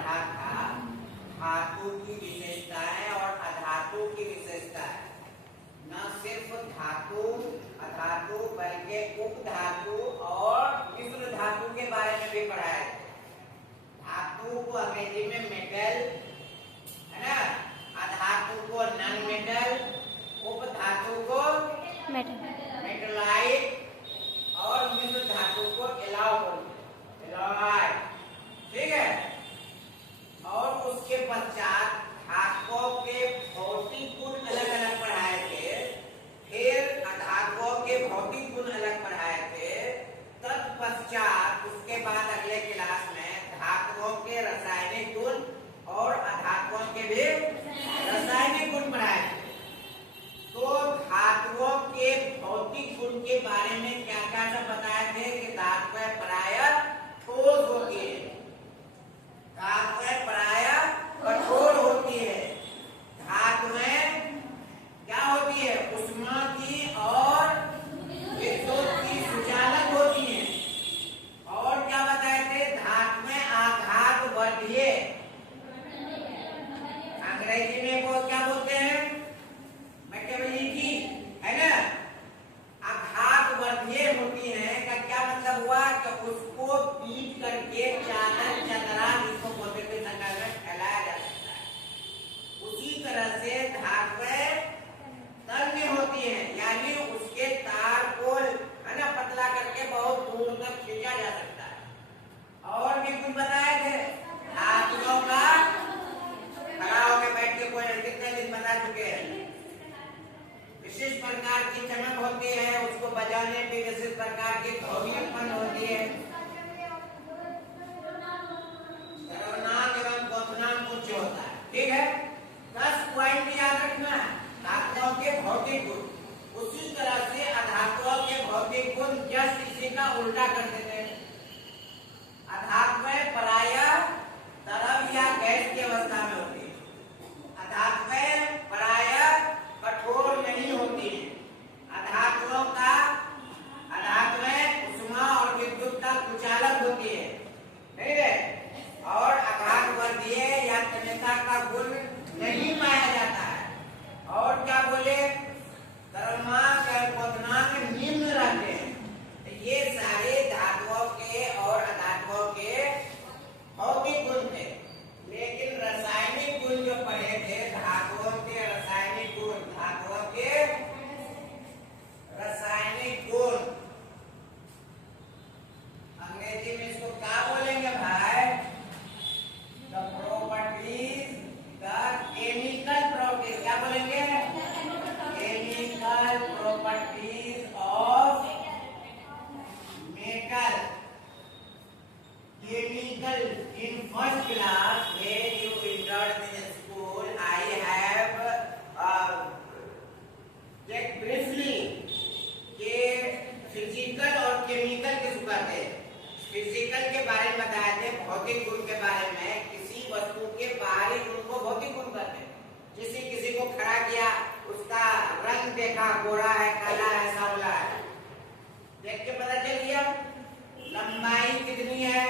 पढ़ा था धातु की विशेषताएं और अधातु की विशेषताएं। न सिर्फ धातु अधातु बल्कि उपधातु और मिश्र धातु के बारे में भी पढ़ाया है। धातु को अंग्रेजी में मेटल है ना, अधातु को नॉन मेटल, उपधातु को मेटलाइट और मिश्र धातु को एलॉयड, ठीक है। और उसके पश्चात धातुओं के भौतिक गुण अलग अलग पढ़ाए थे, फिर अधातुओं के भौतिक गुण अलग पढ़ाए थे। तत्पश्चात उसके बाद अगले क्लास में धातुओं के रासायनिक गुण और अधातुओं के भी रासायनिक गुण पढ़ाए थे। तो धातुओं के भौतिक गुण के बारे में क्या क्या सब बताए थे कि धातुएं प्रायः ठोस होती है, धातुएं प्रायः कठोर होती है, धातुएं क्या होती है, ऊष्मा की और विद्युत की सुचालक होती हैं। और क्या बताए थे, धातुएं आघात वर्धीय, अंग्रेजी में वो क्या बोलते हैं, मेटाबॉलिटी, है ना, आघात वर्धीय होती है। का क्या मतलब हुआ कि उसको पीट करके चादर चदरा जिसको बोलते थे संगाल में फैलाया जा सकता है। उसी तरह से धातुएं तन्य होती है, यानी उसके तार को है ना पतला करके बहुत दूर तक खींचा जा सकता है। और भी कुछ बताए थे धातुओं का, खड़ा होकर बैठ के कोई कितने दिन बता चुके हैं। विशेष प्रकार की चमक होती है, उसको बजाने पे विशेष प्रकार की ध्वनि उत्पन्न होती है। सर्वनाम एवं गोपनाम कुछ होता है, ठीक है। 10 पॉइंट याद रखना, धातुओं के भौतिक गुण। उसी तरह से अधातुओं के भौतिक गुण जस्ट इसी का उल्टा कर देते हैं। अधातुएं प्रायः तरल या गैस की अवस्था में होती है, अधातुएं प्रायः कठोर नहीं होती है। अधातुओं का अधातुएं ऊष्मा और विद्युत का कुचालक होती है, ठीक है। और आघात वर्धीय या तन्यता का गुण नहीं पाया जाता है। और क्या बोले, द्रव्यमान या क्वथनांक निम्न रहते हैं। ये सारे धातुओं के और अधातुओं के भौतिक गुण थे। लेकिन रासायनिक गुण जो पढ़े थे, धातुओं के रासायनिक गुण, धातुओं के रासायनिक गुण, अंग्रेजी में इसको क्या बोलेंगे भाई, the properties, the chemical properties, क्या बोलेंगे, chemical properties of metal. Chemical in first class when you entered in school, I have checked briefly कि फिजिकल और केमिकल किस बात है। फिजिकल के बारे में बताया थे, भौतिक गुण के बारे में, किसी वस्तु के बाहरी गुण को भौतिक गुण कहते हैं। जैसे किसी को खड़ा किया, उसका रंग देखा, गोरा है, काला है, सांवला है, देख के पता चल गया। लंबाई कितनी है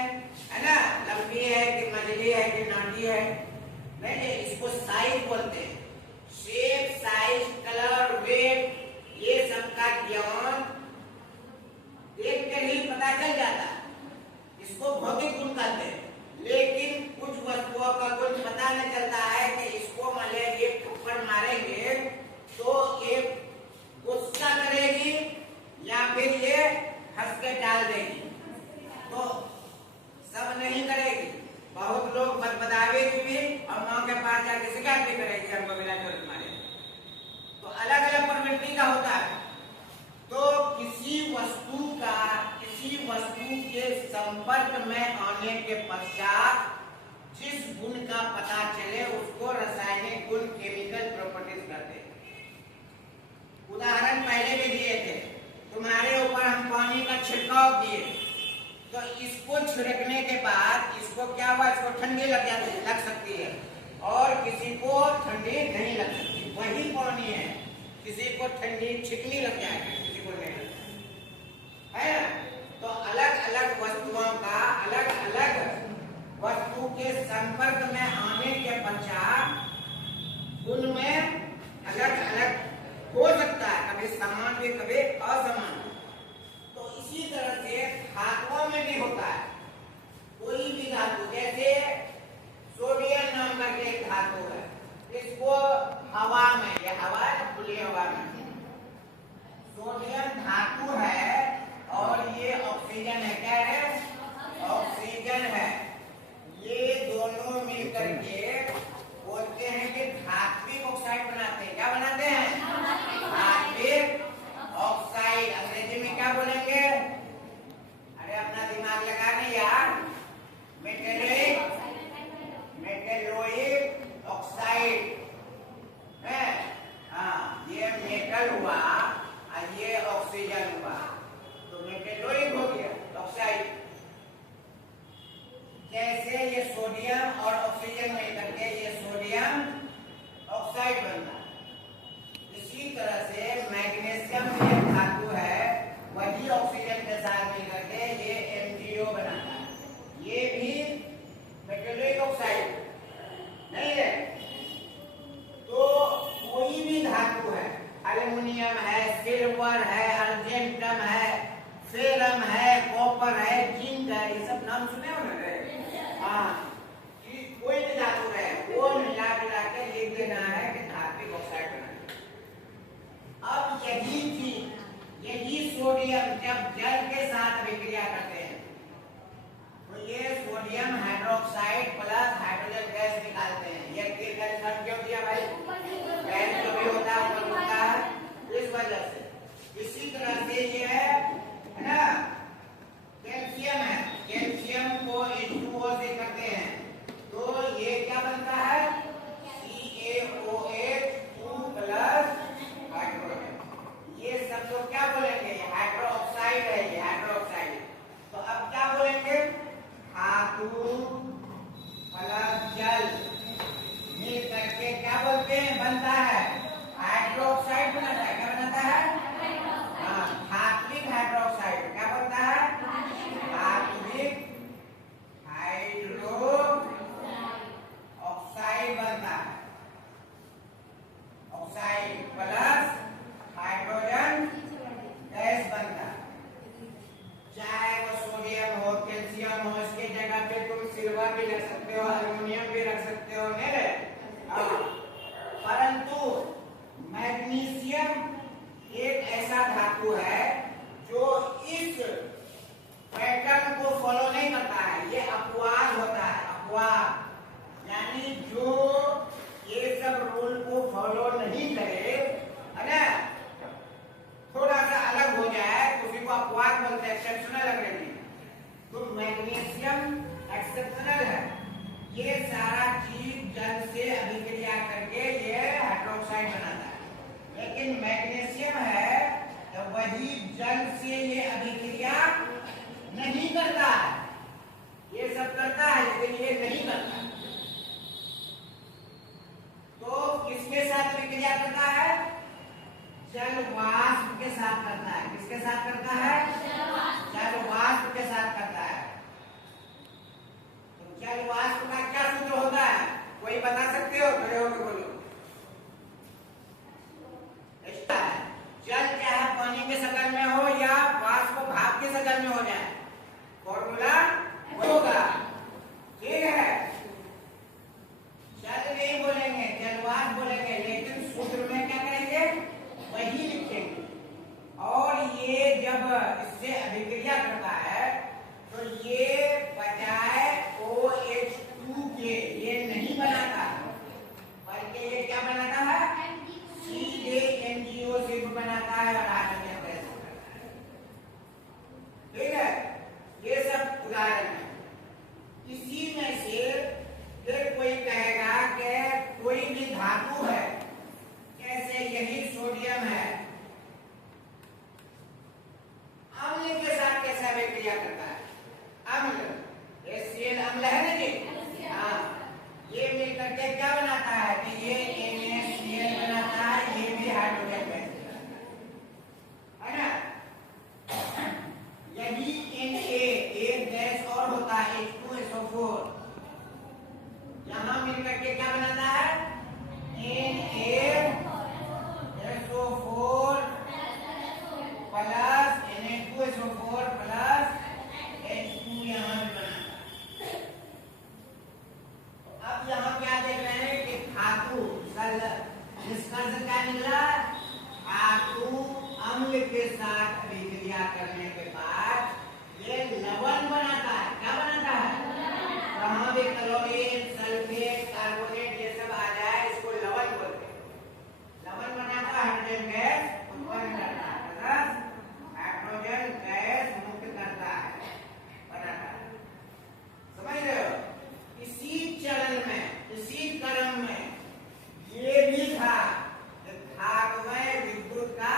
ना, लंबी है कि मंझली है कि नाटी है, नहीं, इसको साइज बोलते हैं। शेप, साइज, कलर, वेट, ये सबका ज्ञान देख के ही पता चल जाता है, इसको भौतिक गुण कहते हैं। लेकिन कुछ वस्तुओं का गुण पता नहीं चलता है कि इसको मान ले एक थप्पड़ मारेंगे तो ये गुस्सा करेगी या फिर ये हंस के डाल देगी, तो सब नहीं करेगी। बहुत लोग बदबदावेगी भी और माँ के पास जाके शिकायत भी करेगी, हमको बिना जरूरत मारे। तो अलग अलग प्रवृत्ति का होता है। तो किसी वस्तु के संपर्क में आने के पश्चात जिस गुण का पता चले उसको रासायनिक गुण, केमिकल प्रॉपर्टीज कहते हैं। उदाहरण पहले भी दिए थे, तुम्हारे ऊपर हम पानी का छिड़काव किए, तो इसको छिड़कने के बाद इसको क्या हुआ, इसको ठंडी लग सकती है और किसी को ठंडी नहीं लग सकती। वही पानी है, किसी को ठंडी छिकनी लग जाएगी, किसी को नहीं लगता है। तो अलग अलग वस्तुओं का अलग अलग वस्तु के संपर्क में आने के पश्चात उनमें अलग अलग हो सकता है, कभी समान भी कभी असमान। तो इसी तरह से धातुओं में भी होता है। कोई भी धातु, जैसे सोडियम नाम का एक धातु है, इसको हवा में, ये हवा है खुली हवा में, सोडियम धातु है और ये ऑक्सीजन है। क्या है? ऑक्सीजन है। ये दोनों मिलकर के बोलते हैं कि धात्विक ऑक्साइड बनाते हैं। क्या बनाते हैं? धात्विक ऑक्साइड। अंग्रेजी में क्या बोलेंगे? अरे अपना दिमाग लगा नहीं यार। मेटेलोइक ऑक्साइड है। हाँ, ये मेटल हुआ और ये ऑक्सीजन हुआ, तो मेटेलोइक हो गया ऑक्साइड। जैसे ये सोडियम और ऑक्सीजन मिलकर के ये सोडियम ऑक्साइड बनता है। इसी तरह से मैग्नीशियम एक धातु है, वही ऑक्सीजन के साथ मिलकर के ये MgO बनाता है। ये भी मेटेलोइक ऑक्साइड नहीं है। तो कोई भी धातु है, एल्युमिनियम है, सिल्वर है, अर्जेंटम है, फेरम है, कॉपर है, जिंक है, ये सब नाम सुने हो ना? हाँ, कोई भी धातु है वो मिला के लिख देना है कि धात्विक ऑक्साइड बना। अब यही सोडियम जब जल के साथ अभिक्रिया करते हैं तो ये sodium hydroxide plus hydrogen gas निकालते हैं। ये नाम क्यों दिया भाई? गैस जो भी होता है इस वजह से। इसी तरह से ये है ना, कैल्शियम है। कैल्शियम को H2O से करते हैं तो ये क्या बनता है? CaOH 2 plus hydrogen. ये सब लोग क्या बोलेंगे? हाइड्रोक्साइड है, ये हाइड्रोक्साइड। तो अब क्या बोलेंगे? धातु प्लस जल मिल करके क्या बोलते हैं? बनता है हाइड्रोक्साइड बनाता है। क्या बनाता है? हाँ, धात्विक हाइड्रोक्साइड। क्या बनता है? धात्विक हाइड्रो ऑक्साइड बनता है। ऑक्साइड प्लस हाइड्रोजन गैस बनता है। चाहे वो सोडियम हो, कैल्शियम हो, इसके जगह पे तुम सिल्वर भी रख सकते हो, एल्युमिनियम भी रख सकते हो, नहीं? परंतु मैग्नीशियम एक ऐसा धातु है जो इस पैटर्न को फॉलो नहीं करता है। ये अपवाद होता है, अपवाद यानी जो ये सब रूल को फॉलो नहीं करे, है ना, थोड़ा सा अलग हो जाए तो उसी को अपवाद बोलते हैं, एक्सेप्शनल अंग्रेजी। तो मैग्नीशियम एक्सेप्शनल है। ये सारा चीज जल से अभिक्रिया करके ये हाइड्रोक्साइड बनाता है। लेकिन मैग्नीशियम है तो वही जल से ये अभिक्रिया नहीं करता है। ये सब करता है लेकिन ये नहीं करता। तो किसके साथ अभिक्रिया करता है? जल वाष्प के साथ करता है। किसके साथ करता है? जल वाष्प के साथ करता है। तो जल वाष्प का क्या सूत्र होता है? कोई बता सकते हो? खड़े होकर बोलो। जल चाहे पानी के शक्ल में हो या वाष्प भाप की शक्ल में हो जाए, फॉर्मूला होगा। ठीक है। सोडियम करके क्या बनाता है? Na2SO4 plus Na2SO4 plus H2 यहाँ भी बनाता है। तो अब यहाँ क्या देख रहे हैं कि धातु निष्कर्ष क्या निकला? धातु अम्ल के साथ अभिक्रिया करने के बाद ये लवण बनाता है। क्या बनाता है? कहाँ भी क्लोरीन, सल्फेट, कार्बोनेट ये सब आ जाए इसको लवण बोलते हैं। लवण बनाता है, हाइड्रोजन गैस उत्पन्न करता है, हाइड्रोजन गैस मुक्त करता है, बनाता है। समझ रहे हो? इसी चरण में, इसी क्रम में ये भी था धातुएं विद्युत का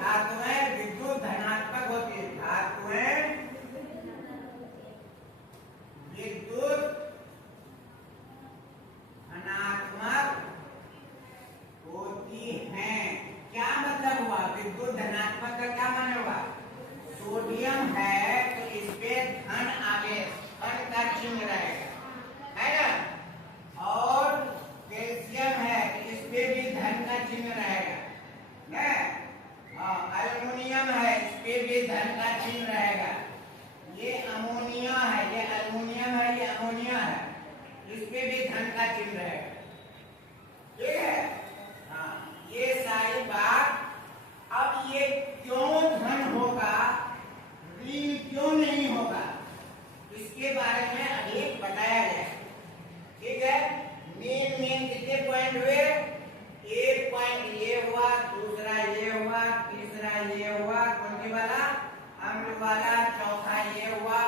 धातुएं विद्युत धनात्मक होती है। धातुएं विद्युत धनात्मक होती हैं। क्या मतलब हुआ? विद्युत धनात्मक का क्या माने हुआ? सोडियम है तो इस पे धन आवेश, धन का चिन्ह रहेगा, है ना? और कैल्शियम है तो इस पे भी धन का चिन्ह रहेगा, है? एल्युमिनियम है, इस पे भी धन का चिन्ह रहेगा। ये अमोनिया है, ये एल्युमिनियम है, ये अमोनिया है, इस पे भी धन का चिन्ह रहेगा। ठीक है? हाँ, ये सारी बात। अब ये क्यों धन होगा, ऋण क्यों नहीं होगा, इसके बारे में अभी बताया जाए। ठीक है? मेन कितने पॉइंट हुए? एक पॉइंट ये हुआ, दूसरा ये हुआ, तीसरा ये हुआ, कौन सी वाला? अम्ल वाला, चौथा ये हुआ।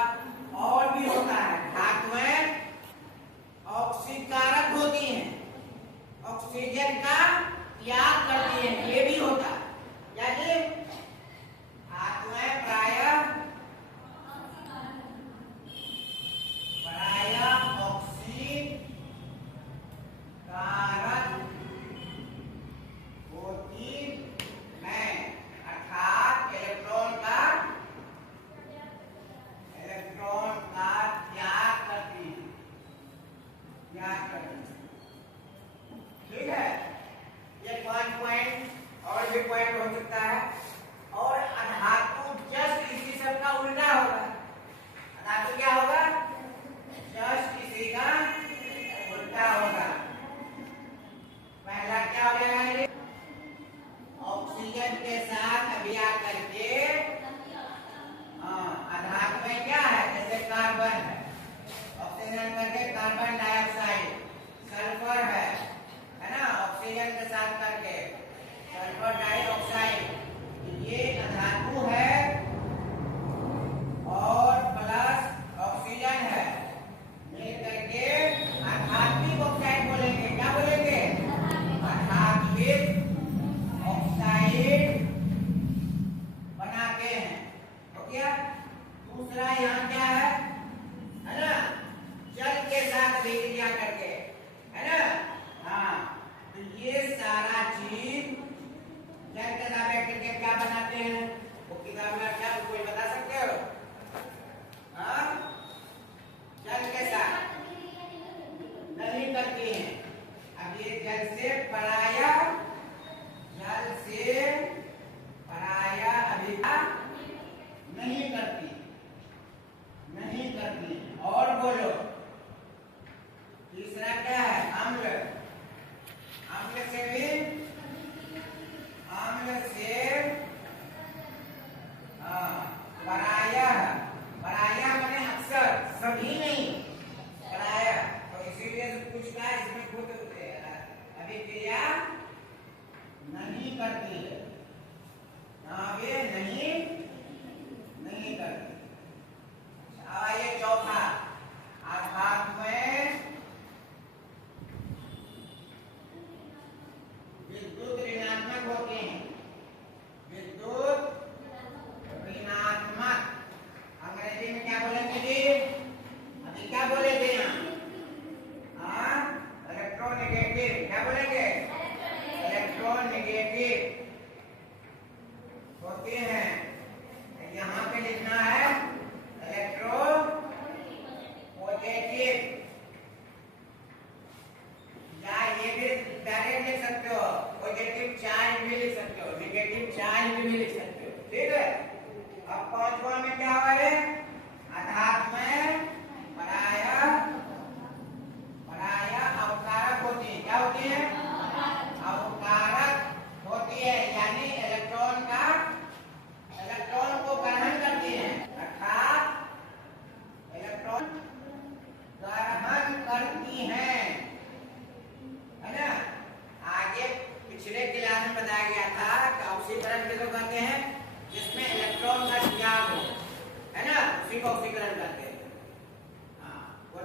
और भी होता है, धातुएं ऑक्सीकारक होती हैं, ऑक्सीजन का त्याग करती हैं, ये भी होता है। क्या जी? धातुएं प्रायः ऑक्सीकारक होती हैं, अर्थात इलेक्ट्रॉन का त्याग करती हैं, ठीक है? ये पॉइंट और भी पॉइंट हो सकता है। और धातु जस्ट इसी सब का उल्टा होगा। धातु क्या होगा? जस्ट इसी का उल्टा होगा। पहला क्या हो जाएगा? ऑक्सीजन के साथ अभिक्रिया करके धातु में क्या है? जैसे कार्बन है, ऑक्सीजन करके कार्बन डाइऑक्साइड, सल्फर है ना? ऑक्सीजन के साथ करके सल्फर डाइऑक्साइड, ये धातु है और प्लस ऑक्सीजन है, मिल करके आधात्मिक ऑक्साइड बोलेंगे। क्या बोलेंगे? आधात्मिक ऑक्साइड बनाते हैं। तो क्या दूसरा यहाँ क्या है ना? जल के साथ अभिक्रिया करके, है ना? हाँ, तो ये सारा चीज जल के साथ करके क्या बनाते हैं? वो किताब में क्या कोई बता सकते हो? हाँ, जल के साथ नहीं करती हैं। अब ये जल से पराया अभिक्रिया नहीं करती। और बोलो, तीसरा क्या है? अम्ल से पराया माने अक्सर, सभी नहीं, पराया। तो इसीलिए कुछ का इसमें खुद अभिक्रिया नहीं करती है। वे नहीं करती। ये चौथा, आधात में विद्युत ऋणात्मक होते हैं। विद्युत ऋणात्मक अंग्रेजी में क्या बोलेंगे जी?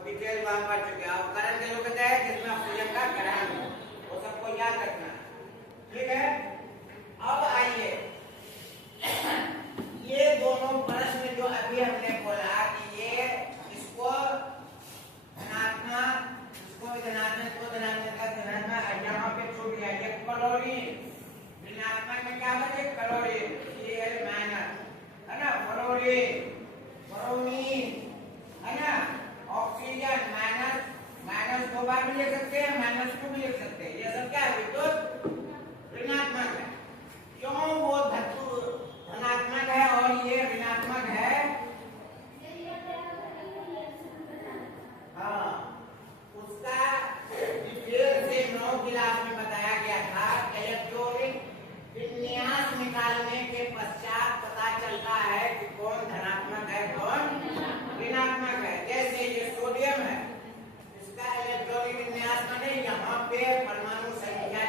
डिटेल वहां पढ़ चुके हैं। अवकरण के लोग कहते हैं जिसमें ऑक्सीजन का ग्रहण हो, वो सबको याद रखना। ठीक है, अब आइए ये दोनों प्रश्न जो अभी हमने बोला कि ये इसको धनात्मक, इसको धनात्मक, इसको धनात्मक का धनात्मक, यहाँ पे छूट गया ये क्लोरीन, ऋणात्मक में क्या बचे क्लोरीन, ये माइनस है ना, फ्लोरीन, ब्रोमीन है ना, ऑक्सीजन माइनस, माइनस दो बार भी लिख सकते हैं, माइनस टू भी लिख सकते हैं, ये सब क्या है विद्युत ऋणात्मक है। क्यों वो धातु धनात्मक है और ये ऋणात्मक है? हाँ, उसका डिटेल से 9 क्लास में बताया गया था। इलेक्ट्रॉनिक विन्यास निकालने के पश्चात पता चलता है कि कौन धनात्मक है कौन ऋणात्मक है। जैसे ये सोडियम है, इसका इलेक्ट्रॉनिक विन्यास में यहाँ पे परमाणु संख्या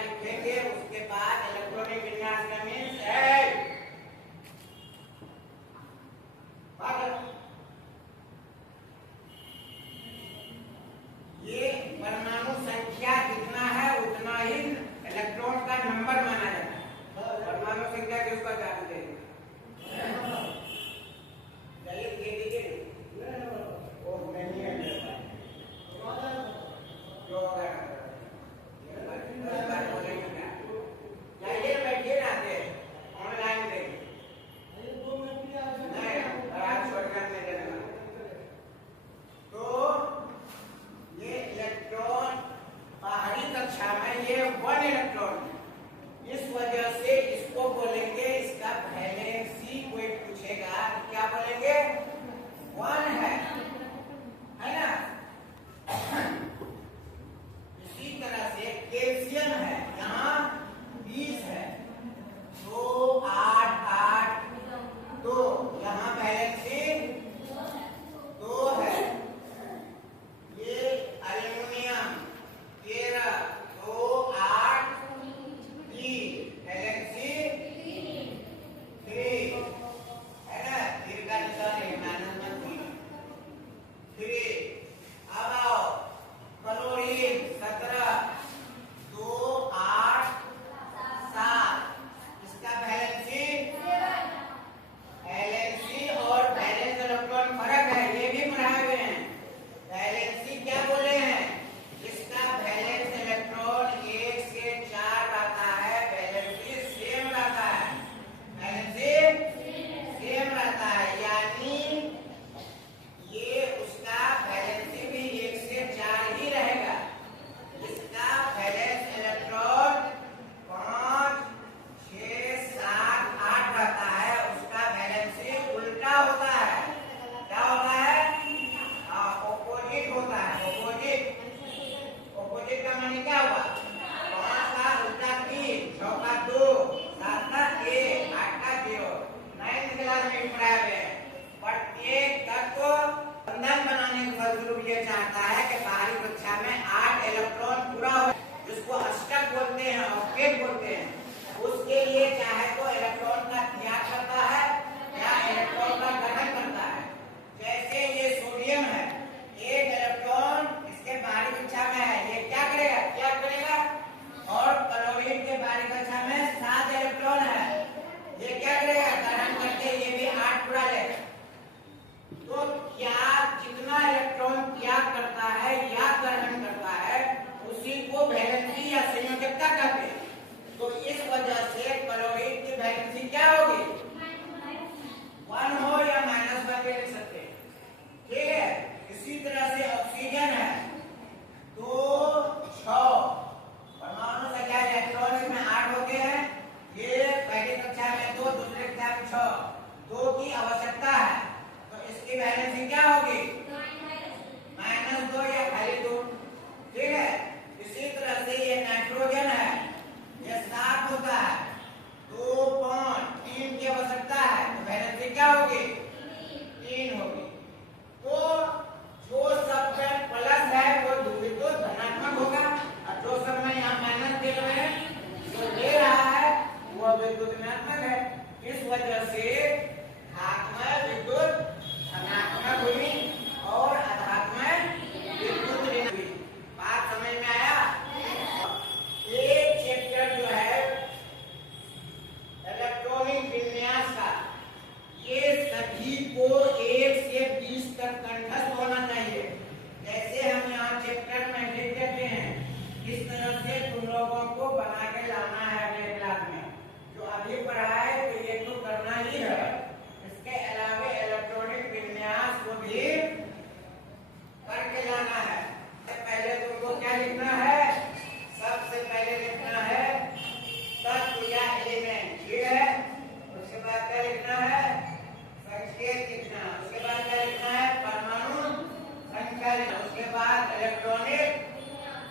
उसके बाद इलेक्ट्रॉनिक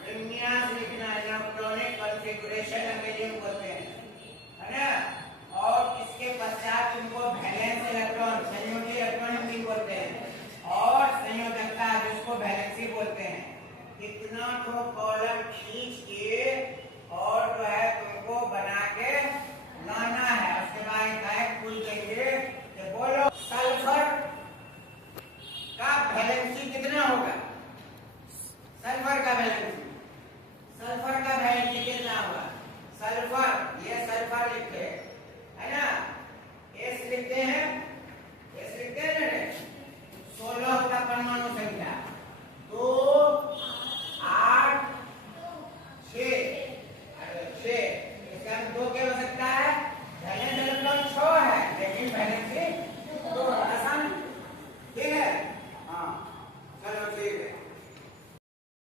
विन्यास लिखना है, इलेक्ट्रॉनिक कॉन्फ़िगरेशन अंग्रेजी बोलते हैं, है ना। और इसके पश्चात इनको वैलेंस इलेक्ट्रॉन, संयोजी इलेक्ट्रॉन भी बोलते हैं, और संयोजकता जिसको वैलेंसी बोलते हैं। इतना तो कॉलम खींच के और जो है तुमको बना के लाना है। उसके बाद एक पूछ देंगे कि बोलो सल्फर का वैलेंसी कितना होगा।